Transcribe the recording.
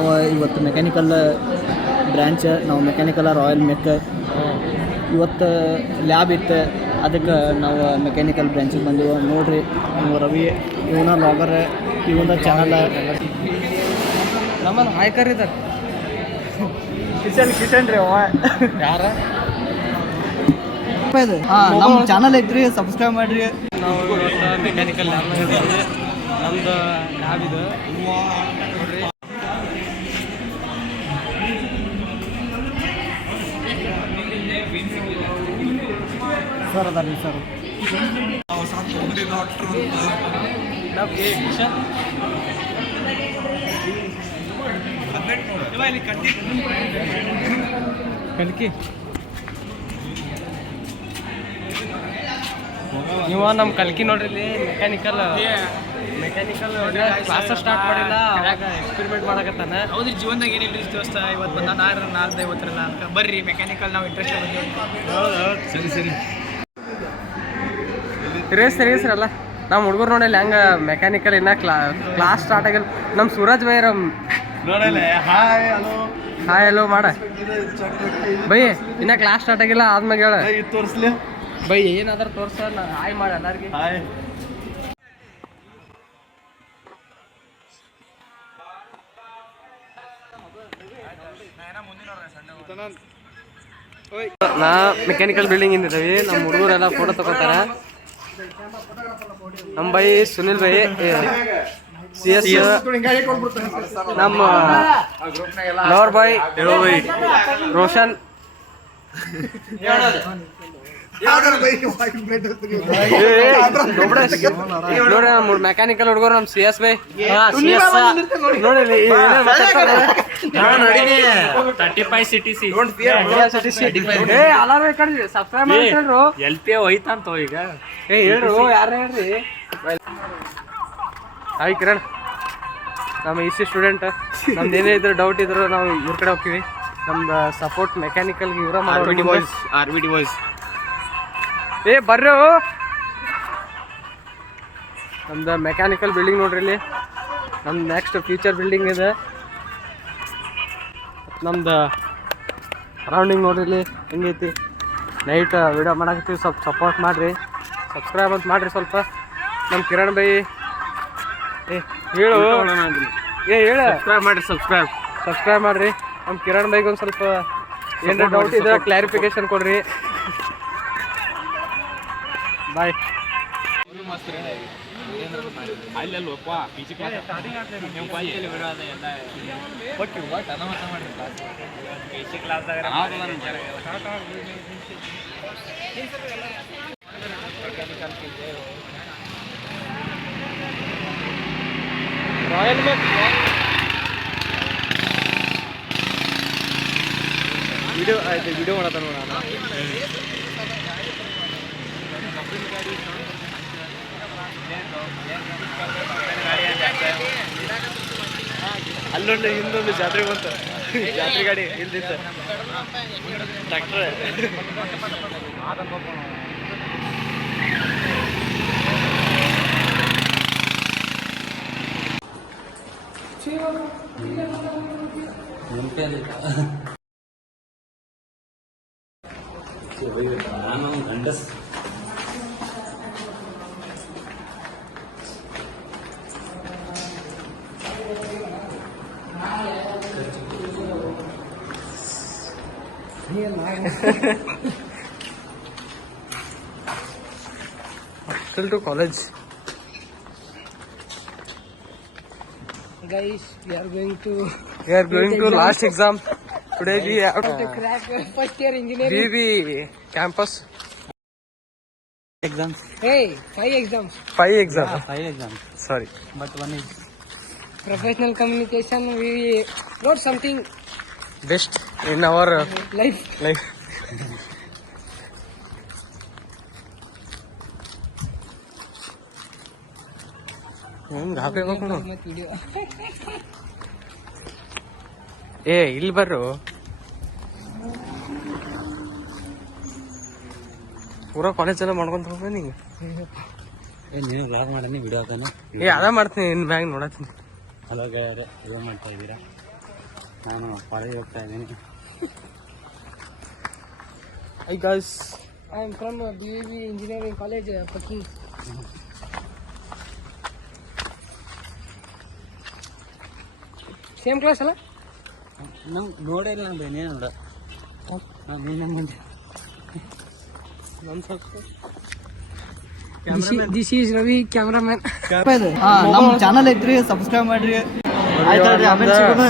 ನಾವು ಇವತ್ತು mechanical branch ನಾವು ಮೆಕ್ಯಾನಿಕಲ್ ರಾಯಲ್ ಮೆಕ್ ಇವತ್ತು ಲ್ಯಾಬ್ ಇತ್ತು, ಅದಕ್ಕೆ ನಾವು ಮೆಕ್ಯಾನಿಕಲ್ ಬ್ರ್ಯಾಂಚಿಗೆ ಬಂದೆವು. ನೋಡಿರಿ ಇವು ರವಿ, ಇವನ ಲಾಗರ್, ಇವನ ಚಾನಲ್ ನಮ್ಮನ್ನು ಹಾಯ್ಕರ್ ಇದ್ದಾರೆ. ಕಿಶನ್ ರೀ ಅವ ಯಾರ ನಮ್ಮ ಚಾನಲ್ ಐತ್ರಿ, ಸಬ್ಸ್ಕ್ರೈಬ್ ಮಾಡಿರಿ. ನಾವು ಇವತ್ತು ಮೆಕ್ಯಾನಿಕಲ್ ಲ್ಯಾಬ್ನಾಗ ಇದ್ದೀವಿ. ನಮ್ದು ಲ್ಯಾಬ್ ಇದು ನೋಡ್ರಿ. ಸರ್ ಅದ ರೀ ಸರ್. ಕಲ್ಕಿ ನೀವು ನಮ್ಮ ಕಲ್ಕಿ ನೋಡ್ರಿ. ಇಲ್ಲಿ ಮೆಕ್ಯಾನಿಕಲ್ ಕ್ಲಾಸ್ ಸ್ಟಾರ್ಟ್ ಮಾಡಿಲ್ಲ, ಅವಾಗ ಎಕ್ಸ್ಪೆರಿಮೆಂಟ್ ಮಾಡಕತ್ತಾನ. ಹೌದ್ರಿ, ಜೀವನದಾಗ ಏನಿಲ್ಲ ದೋಸ್ತ. ಇವತ್ತು ಬಂದ 4:50 ಅಂತ ಬರ್ರಿ ಮೆಕ್ಯಾನಿಕಲ್ ನಾವು ಇಂಟ್ರೆಸ್ಟ್ ಬಂದಿವಿ. ಸರಿ ಸರಿಯಲ್ಲ ನಮ್ಮ ಹುಡುಗರು ನೋಡಲ್ಲ ಹೆಂಗೆ ಮೆಕ್ಯಾನಿಕಲ್ ಇನ್ನ ಕ್ಲಾಸ್ ಸ್ಟಾರ್ಟ್ ಆಗಿಲ್ಲ. ನಮ್ಮ ಸೂರಜ್ ಬೈರ ನೋಡಲ್ಲ. ಹಾಯ್ ಹಲೋ ಮಾಡ ಬೈ, ಇನ್ನ ಕ್ಲಾಸ್ ಸ್ಟಾರ್ಟ್ ಆಗಿಲ್ಲ. ಆದ್ಮ್ಯಾಗ ಹೇಳ ತೋರಿಸ್ಲಿ ಬೈ, ಏನಾದ್ರೂ ತೋರ್ಸ. ಹಾಯ್ ಮಾಡಿ ಎಲ್ಲರಿಗೆ. ಹಾಯ್. ನಾ ಮೆಕ್ಯಾನಿಕಲ್ ಬಿಲ್ಡಿಂಗ್ ಇಂದಿದ್ದೀವಿ. ನಮ್ಮ ಹುಡುಗರೆಲ್ಲ ಫೋಟೋ ತಗೋತಾರ. ನಮ್ಮ ಬೈ ಸುನಿಲ್ ಬೈ, CS ನಮ್ಮ ಲವರ್ ಬಾಯ್ ರೋಷನ್, ನೋಡ್ರಿ ನಮ್ಮ ಮೆಕ್ಯಾನಿಕಲ್ ಹುಡುಗರು. ನಮ್ಮ CS ಬೈ ನೋಡಿ 35 CTC ಸಬ್ಸ್ಕ್ರೈಬ್ ಮಾಡ್ರು. LPA ಹೋಯ್ತಂತ ಈಗ. ಹೇಳ್ರು ಯಾರು ಹೇಳ್ರಿ. ಹಾಯ್ ಕಿರಣ್, ನಮ್ಮ EC ಸ್ಟೂಡೆಂಟ್. ನಮ್ದು ಏನೇ ಇದ್ರು ಡೌಟ್ ಇದ್ರು ನಾವು ಇವ್ರ ಕಡೆ ಹೋಗ್ತೀವಿ. ನಮ್ದು ಸಪೋರ್ಟ್ ಮೆಕ್ಯಾನಿಕಲ್ಗೆ ಇವರ RVD ಬಾಯ್ಸ್ ಬರ್ರು. ನಮ್ದು ಮೆಕ್ಯಾನಿಕಲ್ ಬಿಲ್ಡಿಂಗ್ ನೋಡ್ರಿ. ಇಲ್ಲಿ ನಮ್ದು ನೆಕ್ಸ್ಟ್ ಫ್ಯೂಚರ್ ಬಿಲ್ಡಿಂಗ್ ಇದೆ. ನಮ್ದು ಸರೌಂಡಿಂಗ್ ನೋಡ್ರಿ ಇಲ್ಲಿ ಹೆಂಗೈತಿ. ನೈಟ್ ವಿಡಿಯೋ ಮಾಡಕತ್ತೀವಿ, ಸ್ವಲ್ಪ ಸಪೋರ್ಟ್ ಮಾಡಿರಿ, ಸಬ್ಸ್ಕ್ರೈಬ್ ಅಂತ ಮಾಡಿರಿ ಸ್ವಲ್ಪ. ನಮ್ಮ ಕಿರಣ್ ಬೈ ಹೇಳು ಹೇಳು ಸಬ್ಸ್ಕ್ರೈಬ್ ಮಾಡಿರಿ. ನಮ್ಮ ಕಿರಣ್ ಬೈಗೆ ಒಂದು ಸ್ವಲ್ಪ ಏನಾರ ಡೌಟ್ ಇದ್ರೆ ಕ್ಲಾರಿಫಿಕೇಶನ್ ಕೊಡ್ರಿ. ಬಾಯ್. ರಾಯಲ್ ಮೆಕ್ ವಿಡಿಯೋ ಆಯ್ತು, ವಿಡಿಯೋ ಮಾಡತ್ತ ನೋಡೋಣ. ಅಲ್ಲೊಂದು ಹಿಂದೊಂದು ಜಾತ್ರೆ ಬಂತು, ಜಾತ್ರೆ ಗಾಡಿ ಇಲ್ದಿತ್ತು tractor. ಗಂಡಸ್ Still to college. Guys, we are going to last exam. Today we have to crack first year engineering. BB campus Exams. Hey, 5 exams. 5 exams. 5 exams. Sorry. But one is Professional communication. We wrote something best in our life. ಗಾಬರಿ ಹೋಗ್ಕೊಂಡು Video. ಇಲ್ಲಿ ಬರ್ರು. ಪೂರಾ college ಎಲ್ಲ ಮಾಡ್ಕೊಂತ ಹೋಗ ನಿಂಗೆ. ನೀನು blog ಮಾಡೀನಿ, video ಹಾಕೋಣ. ಅದ ಮಾಡ್ತೀನಿ, ಇನ್ ಬ್ಯಾಗ್ ನೋಡತ್ತೀನಿ. ಹಲೋ ಗೆಳೆಯರೆ, ಏನು ಮಾಡ್ತಾ ಇದ್ದೀರಾ? ನಾನು ಕಾಲೇಜ್ ಹೋಗ್ತಾ ಇದ್ದೀನಿ. I guys I am from BVB Engineering College, Pakki. Same class ಅಲ್ಲ? ನಮ್ಗೆ ನೋಡೇ ಇಲ್ಲ ಅಂದ್ರೆ ಏನೇನು ನೋಡ ನಿನ್ನೆ ಮುಂದೆ ನಮ್ಮ ಸ್ವಲ್ಪ This is Ravi, cameraman. ನಮ್ಮ ಚಾನಲ್ ಐತ್ರಿ, ಸಬ್ಸ್ಕ್ರೈಬ್ ಮಾಡ್ರಿ. ಆಯ್ತು ಆಮೇಲೆ ಸಿಗೋಣ.